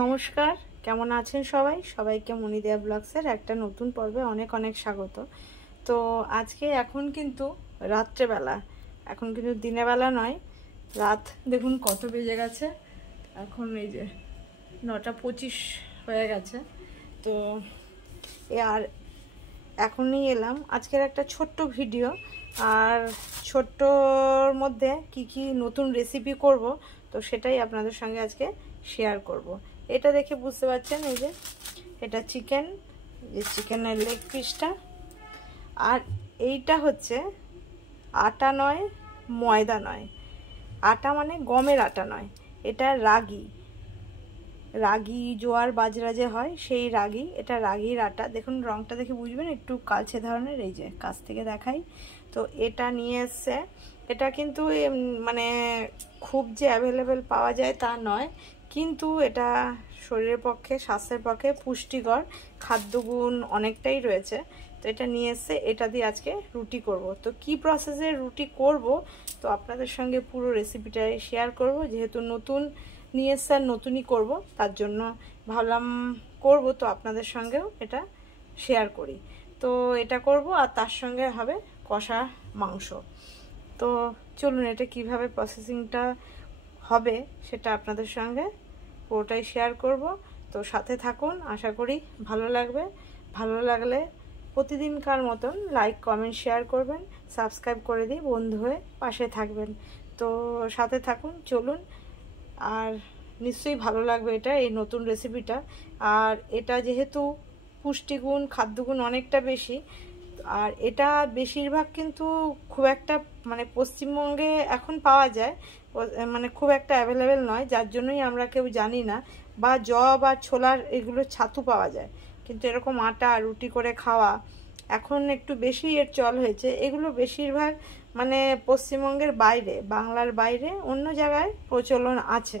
নমস্কার, কেমন আছেন সবাই? সবাইকে মনিদিয়া ব্লগসের একটা নতুন পর্বে অনেক অনেক স্বাগত। তো আজকে এখন কিন্তু রাত্রেবেলা, এখন কিন্তু দিনের বেলা নয়, রাত দেখুন কত বেজে গেছে। এখন এই যে 9:25 হয়ে গেছে। তো আর এখনই এলাম আজকের একটা ছোট্ট ভিডিও, আর ছোট্টর মধ্যে কি নতুন রেসিপি করব, তো সেটাই আপনাদের সঙ্গে আজকে শেয়ার করব। এটা দেখে বুঝতে পারছেন, এই যে এটা চিকেন, যে চিকেনের লেগ পিসটা, আর এইটা হচ্ছে আটা নয়, ময়দা নয়, আটা মানে গমের আটা নয়, এটা রাগি, জোয়ার বাজরা যে হয় সেই রাগি, এটা রাগির আটা। দেখুন রংটা দেখে বুঝবেন, একটু কালচে ধরনের, এই যে কাছ থেকে দেখাই। তো এটা নিয়ে এসছে, এটা কিন্তু মানে খুব যে অ্যাভেলেবেল পাওয়া যায় তা নয়, কিন্তু এটা শরীরের পক্ষে, স্বাস্থ্যের পক্ষে পুষ্টিকর, খাদ্যগুণ অনেকটাই রয়েছে। তো এটা নিয়ে এসছে, এটা দিয়ে আজকে রুটি করব। তো কি প্রসেসে রুটি করব, তো আপনাদের সঙ্গে পুরো রেসিপিটাই শেয়ার করব। যেহেতু নতুন নিয়ে এসছে আর নতুনই করব, তার জন্য ভাবলাম করব, তো আপনাদের সঙ্গেও এটা শেয়ার করি। তো এটা করব, আর তার সঙ্গে হবে কষা মাংস। তো চলুন, এটা কিভাবে প্রসেসিংটা হবে সেটা আপনাদের সঙ্গে পুরোটাই শেয়ার করব। তো সাথে থাকুন, আশা করি ভালো লাগবে। ভালো লাগলে প্রতিদিনকার মতন লাইক, কমেন্ট, শেয়ার করবেন, সাবস্ক্রাইব করে দিয়ে বন্ধু হয়ে পাশে থাকবেন। তো সাথে থাকুন, চলুন। আর নিশ্চয়ই ভালো লাগবে এটা, এই নতুন রেসিপিটা। আর এটা যেহেতু পুষ্টিগুণ, খাদ্যগুণ অনেকটা বেশি, আর এটা বেশিরভাগ কিন্তু খুব একটা মানে পশ্চিমবঙ্গে এখন পাওয়া যায়, মানে খুব একটা অ্যাভেলেবেল নয়, যার জন্যই আমরা কেউ জানি না। বা জব আর ছোলার এগুলো ছাতু পাওয়া যায়, কিন্তু এরকম আটা রুটি করে খাওয়া এখন একটু বেশি এর চল হয়েছে। এগুলো বেশিরভাগ মানে পশ্চিমবঙ্গের বাইরে, বাংলার বাইরে অন্য জায়গায় প্রচলন আছে।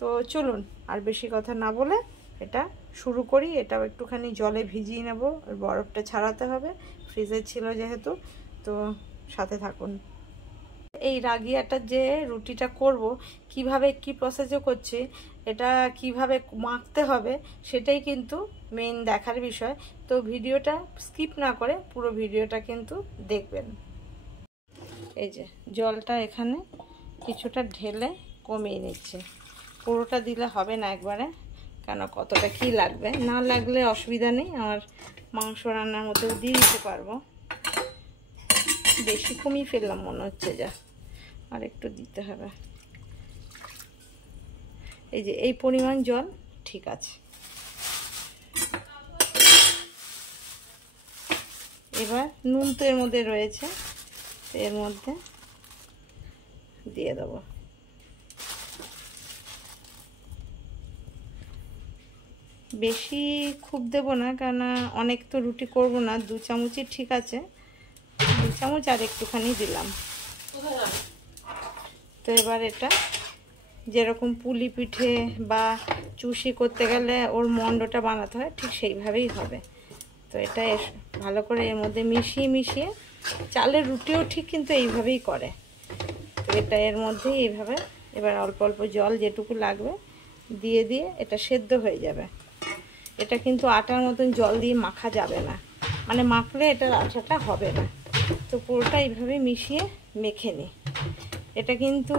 তো চলুন আর বেশি কথা না বলে এটা শুরু করি। এটাও একটুখানি জলে ভিজিয়ে নেব, বরফটা ছাড়াতে হবে, ফ্রিজে ছিল যেহেতু। তো সাথে থাকুন। এই রাগি আটার যে রুটিটা করব, কিভাবে কি প্রসেসে করছি, এটা কিভাবে মাখতে হবে, সেটাই কিন্তু মেইন দেখার বিষয়। তো ভিডিওটা স্কিপ না করে পুরো ভিডিওটা কিন্তু দেখবেন। এই যে জলটা এখানে কিছুটা ঢেলে কমিয়ে নিচ্ছে, পুরোটা দিলে হবে না একবারে, কেন কতটা কি লাগবে, না লাগলে অসুবিধা নেই, আমার মাংস রান্নার মধ্যেও দিয়ে দিতে পারবো। বেশি কমিয়ে ফেললাম মনে হচ্ছে, যা আর একটু দিতে হবে। এই যে এই পরিমাণ জল ঠিক আছে। এবার নুন তো এর মধ্যে রয়েছে, এর মধ্যে দিয়ে দেবো। বেশি খুব দেবো না, কেন অনেক তো রুটি করব না, 2 চামচই ঠিক আছে, 2 চামচ আর একটুখানি দিলাম। তো এবার এটা যেরকম পুলি পিঠে বা চুষি করতে গেলে ওর মণ্ডটা বানাতে হয়, ঠিক সেইভাবেই হবে। তো এটা ভালো করে এর মধ্যে মিশিয়ে চালের রুটিও ঠিক কিন্তু এইভাবেই করে। তো এটা এর মধ্যেই এইভাবে এবার অল্প অল্প জল যেটুকু লাগবে দিয়ে এটা সেদ্ধ হয়ে যাবে। এটা কিন্তু আটার মতন জল দিয়ে মাখা যাবে না, মানে মাখলে এটার আটাটা হবে না। তো পুরোটা এইভাবে মিশিয়ে মেখে নিই। এটা কিন্তু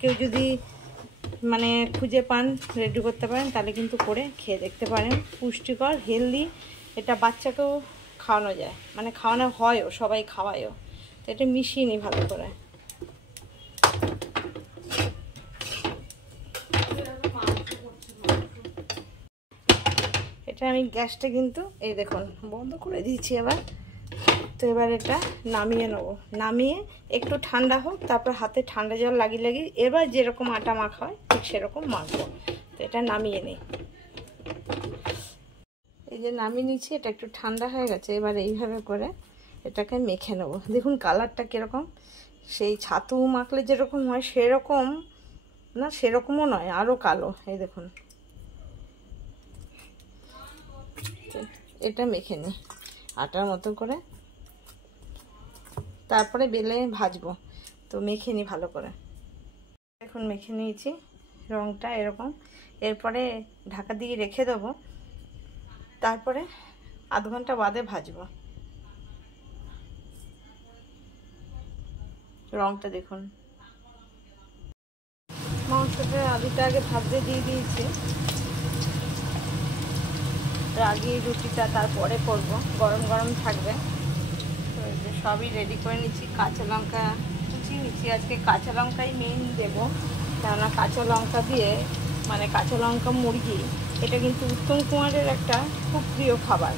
কেউ যদি মানে খুঁজে পান, রেডি করতে পারেন, তাহলে কিন্তু করে খেয়ে দেখতে পারেন। পুষ্টিকর, হেলদি, এটা বাচ্চাকেও খাওয়ানো যায়, মানে খাওয়ানো হয়ও, সবাই খাওয়ায়ও। তো এটা মিশিয়ে নিই ভালো করে। এটা আমি গ্যাসটা কিন্তু এই দেখুন বন্ধ করে দিয়েছি এবার। তো এবার এটা নামিয়ে নেবো, নামিয়ে একটু ঠান্ডা হোক, তারপর হাতে ঠান্ডা জল লাগিয়ে এবার যেরকম আটা মাখা হয় ঠিক সেরকম মাখবো। তো এটা নামিয়ে নিই। এই যে নামিয়ে নিচ্ছি, এটা একটু ঠান্ডা হয়ে গেছে। এবার এইভাবে করে এটাকে মেখে নেব। দেখুন কালারটা কীরকম, সেই ছাতু মাখলে যেরকম হয় সেরকম না, সেরকমও নয়, আরও কালো। এই দেখুন, এটা মেখে নিই আটার মতো করে, তারপরে বেলে ভাজবো। তো মেখে নিই ভালো করে। এখন মেখে নিয়েছি, রঙটা এরকম, এরপরে ঢাকা দিয়ে রেখে দেবো, তারপরে আধ ঘন্টা বাদে ভাজবো। রংটা দেখুন। মাংসটা আলুটা আগে ভাজতে দিয়ে দিয়েছি, রাগি রুটিটা তারপরে করব, গরম গরম থাকবে। তো এই যে সবই রেডি করে নিচ্ছি। কাঁচা লঙ্কা কুচিয়ে নিচ্ছি, আজকে কাঁচা লঙ্কাই মেইন দেবো, কেননা কাঁচা লঙ্কা দিয়ে মানে কাঁচা লঙ্কা মুরগি, এটা কিন্তু উত্তম কুমারের একটা খুব প্রিয় খাবার,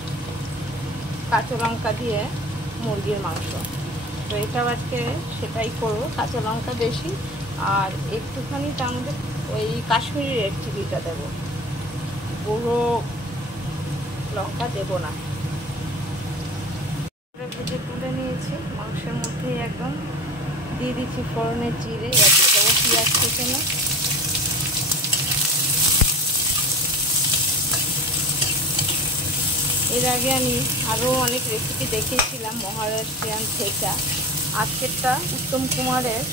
কাঁচা লঙ্কা দিয়ে মুরগির মাংস। তো এটাও আজকে সেটাই করবো, কাঁচা লঙ্কা বেশি আর একটুখানি তার মধ্যে ওই কাশ্মীরি রেড চিলিটা দেবো, গুঁড়ো লঙ্কা দেবো না। ভেজে তুলে নিয়েছি, মাংসের মধ্যেই একদম দিয়ে দিচ্ছি ফোড়নের জিরে, এবার দিয়ে দেবো পেঁয়াজ কুচানো। এর আগে আমি আরও অনেক রেসিপি দেখিয়েছিলাম মহারাষ্ট্রিয়ান থেকা, আজকেরটা উত্তম কুমারের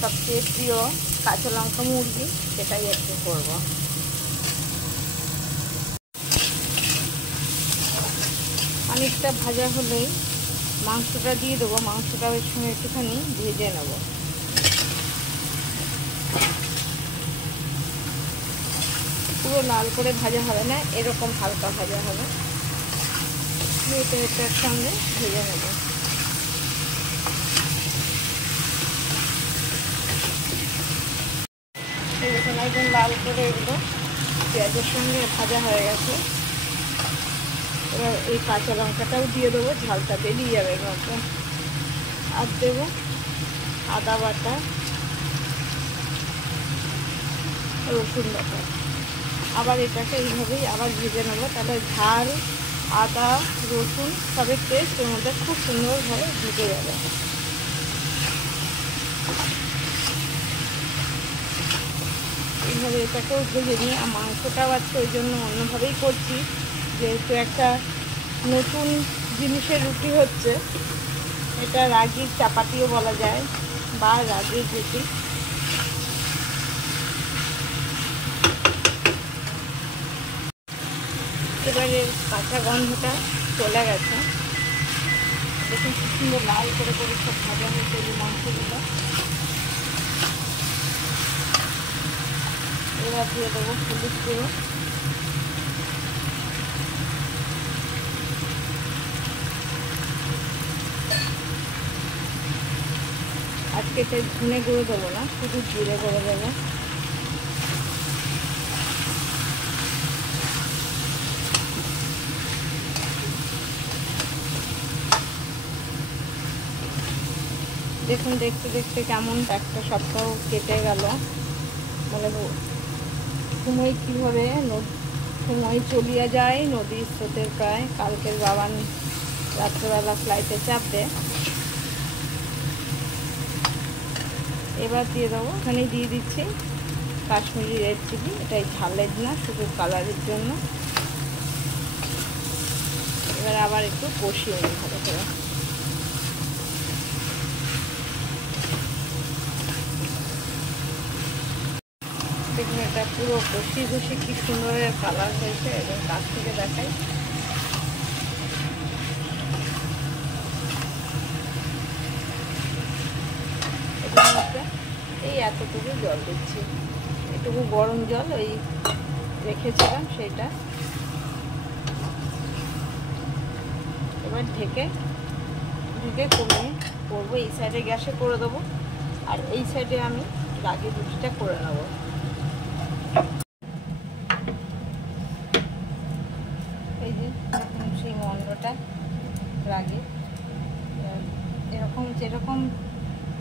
সবচেয়ে প্রিয় কাঁচা লঙ্কা মুরগি, সেটাই একটু করব। অনেকটা ভাজা হলেই মাংসটা দিয়ে দেবো, মাংসটা ওই সঙ্গে একটুখানি ভেজে নেব। পুরো লাল করে ভাজা হবে না, এরকম হালকা ভাজা হবে, এটার সঙ্গে ভেজে নেব। দেখুন একদম লাল করে এগুলো পেঁয়াজের সঙ্গে ভাজা হয়ে গেছে। এবার এই কাঁচা লঙ্কাটাও দিয়ে দেবো, ঝালটা বেরিয়ে যাবে এর মধ্যে। আর দেবো আদা বাটা, রসুন বাটা। আবার এটাকে এইভাবেই আবার ভেজে নেবো, তাহলে ঝাল, আদা, রসুন সবের টেস্ট এর মধ্যে খুব সুন্দরভাবে ঢুকে যাবে। এইভাবে এটাকেও ভেজে নিই। আর মাংসটাও আজকে ওই জন্য অন্যভাবেই করছি, যেহেতু একটা নতুন জিনিসের রুটি হচ্ছে, এটা রাগির চাপাতিও বলা যায় বা রাগির রুটি। এবারে কাঁচা গন্ধটা চলে গেছে, দেখুন খুব সুন্দর লাল করে করে সব ভাজা হয়েছে এই মাংসগুলো। এবার দিয়ে দেবো হলুদ গুঁড়ো, আজকে তাই ধনে গুঁড়ো দেবো না, শুধু জিরে গুঁড়ো দেবো। দেখুন দেখতে দেখতে কেমন একটা সপ্তাহ কেটে গেল, মানে সময় কীভাবে সময় চলিয়ে যায় নদীর স্রোতের প্রায়। কালকের বাবান রাত্রেবেলা ফ্লাইটে চাপবে। এবার দিয়ে দেবো, এখানে দিয়ে দিচ্ছি কাশ্মীরি রেড চিলি, এটাই ঝালের না, শুধু কালারের জন্য। এবার আবার একটু কষিয়ে নিই ভালো করে। দেখুন এটা পুরো কষি কষি কি সুন্দরের কালার হয়েছে, এবং কাছ থেকে দেখাই। এটার মধ্যে এই এতটুকু জল দিচ্ছি, এটুকু গরম জল ওই রেখেছিলাম সেইটা। এবার ঢেকে কমিয়ে করবো। এই সাইডে গ্যাসে করে দেবো, আর এই সাইডে আমি রাগি রুটিটা করে নেব। এই যে দেখুন সেই মন্ডটা রাগি, এরকম যেরকম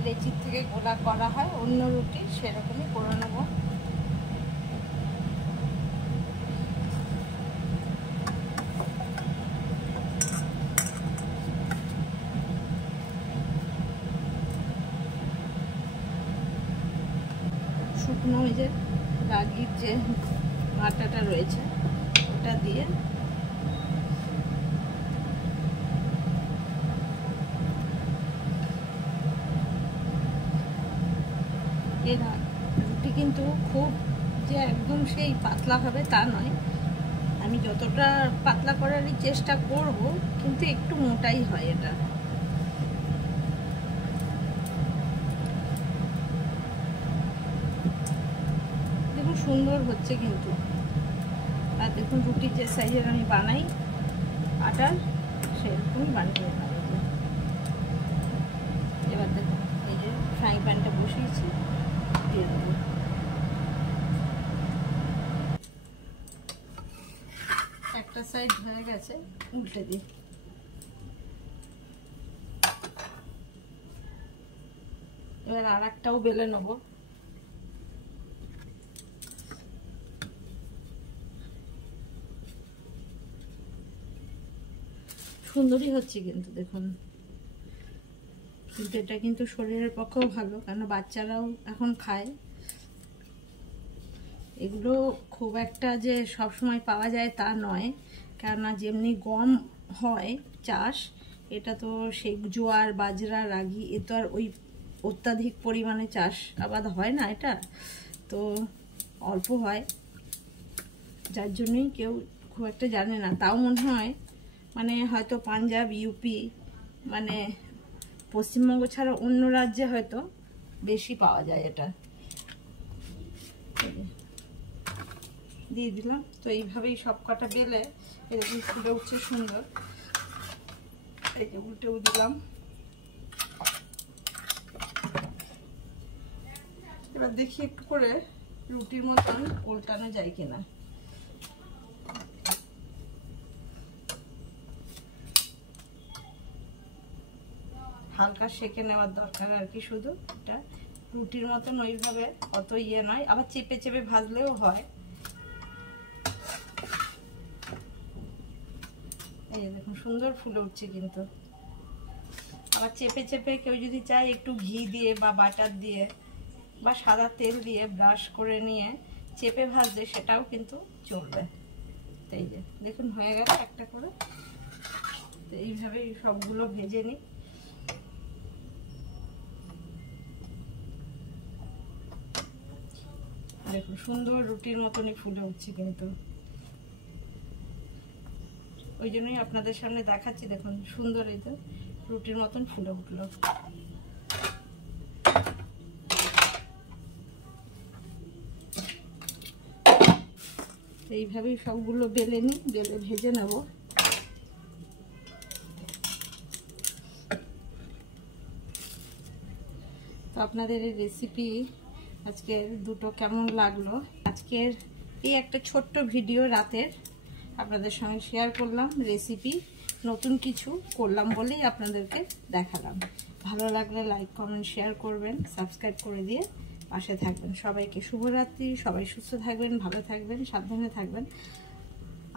লেচির থেকে গোলা করা হয় অন্য রুটি, সেরকমই করে নেব। শুকনো ওই যে রাগির যে আটাটা রয়েছে ওটা দিয়ে এই রুটি কিন্তু খুব যে একদম সেই পাতলা হবে তা নয়, আমি যতটা পাতলা করারই চেষ্টা করব, কিন্তু একটু মোটাই হয় এটা। দেখুন সুন্দর হচ্ছে কিন্তু। আর দেখুন রুটি যে সাইজের আমি বানাই আটার, সেরকমই বানিয়ে নেব। এবার দেখুন এই যে ফ্রাই প্যানটা বসিয়েছি, দিয়ে দেবো। একটা সাইড হয়ে গেছে, উল্টে দিই। এবার আর একটাও বেলে নেবো। সুন্দরই হচ্ছে কিন্তু দেখুন। কিন্তু এটা কিন্তু শরীরের পক্ষেও ভালো, কারণ বাচ্চারাও এখন খায় এগুলো। খুব একটা যে সব সময় পাওয়া যায় তা নয়, কেননা যেমনি গম হয় চাষ, এটা তো সেই জোয়ার বাজরা রাগি, এ তো আর ওই অত্যাধিক পরিমাণে চাষ আবাদ হয় না, এটা তো অল্প হয়, যার জন্যই কেউ খুব একটা জানে না। তাও মনে হয় মানে হয়তো পাঞ্জাব, ইউপি, মানে পশ্চিমবঙ্গ ছাড়া অন্য রাজ্যে হয়তো বেশি পাওয়া যায় এটা। দিয়ে দিলাম। তো এইভাবেই সব কটা বেলে এরকম ফুলে উঠছে সুন্দর। এই যে উল্টেও দিলাম। এবার দেখি একটু করে রুটির মতন উল্টানো যায় কিনা। হালকা সেঁকে নেওয়ার দরকার আর কি, শুধু এটা রুটির মতন ওইভাবে অত ইয়ে নয়, আবার চেপে চেপে ভাজলেও হয়। এই যে দেখুন সুন্দর ফুলে উঠছে কিন্তু। আবার চেপে চেপে কেউ যদি চায় একটু ঘি দিয়ে বা বাটার দিয়ে বা সাদা তেল দিয়ে ব্রাশ করে নিয়ে চেপে ভাজলে সেটাও কিন্তু চলবে। এই যে দেখুন হয়ে গেল একটা করে। তো এইভাবেই সবগুলো ভেজে নিই। দেখুন সুন্দর রুটির মতনই ফুলে উঠছে কিন্তু, ওই জন্যই আপনাদের সামনে দেখাচ্ছি। দেখুন সুন্দর এই তো রুটির মতন ফুলে উঠলো। এইভাবেই সবগুলো বেলে নিই, বেলে ভেজে নেব। তো আপনাদের এই রেসিপি আজকের দুটো কেমন লাগলো? আজকের এই একটা ছোট্ট ভিডিও রাতের আপনাদের সঙ্গে শেয়ার করলাম। রেসিপি নতুন কিছু করলাম বলেই আপনাদেরকে দেখালাম। ভালো লাগলে লাইক, কমেন্ট, শেয়ার করবেন, সাবস্ক্রাইব করে দিয়ে পাশে থাকবেন। সবাইকে শুভরাত্রি। সবাই সুস্থ থাকবেন, ভালো থাকবেন, সাবধানে থাকবেন।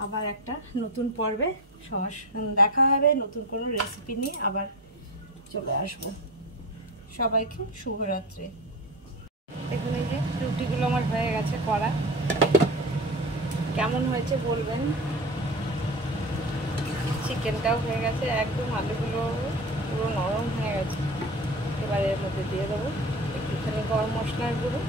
আবার একটা নতুন পর্বে সবার দেখা হবে, নতুন কোনো রেসিপি নিয়ে আবার চলে আসব। সবাইকে শুভরাত্রি। দেখুন এই যে রুটিগুলো আমার হয়ে গেছে করা। কেমন হয়েছে বলবেন। চিকেনটাও হয়ে গেছে একদম, আলুগুলো পুরো নরম হয়ে গেছে। এবার এর মধ্যে দিয়ে দেবো একটুখানি গরম মশলার গুঁড়ো।